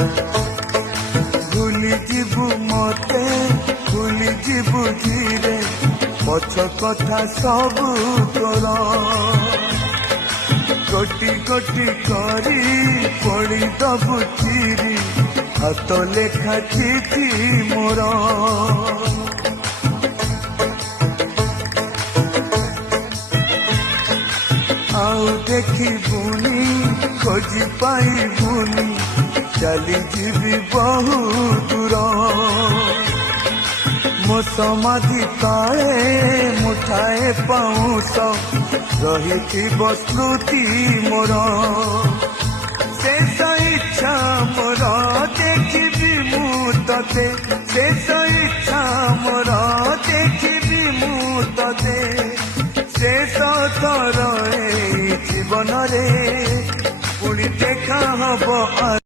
भूली जीवु मते भूली जीवु धीरे पछ कथा सबू तोर गोटी गोटी करी पड़ी दबु चिरी हाथ लेखा चिठी मोर आउ देखिबुनी खोजी पाइबुनी चली जीवी बहु दूर मो समाधि तले मुठाए पाउस रही स्मृति मोर शेष इच्छा मोर देखिबी मु तते शेष इच्छा मोर देखिबी मु तते शेष थर जीवन रे पुणी देखा हब।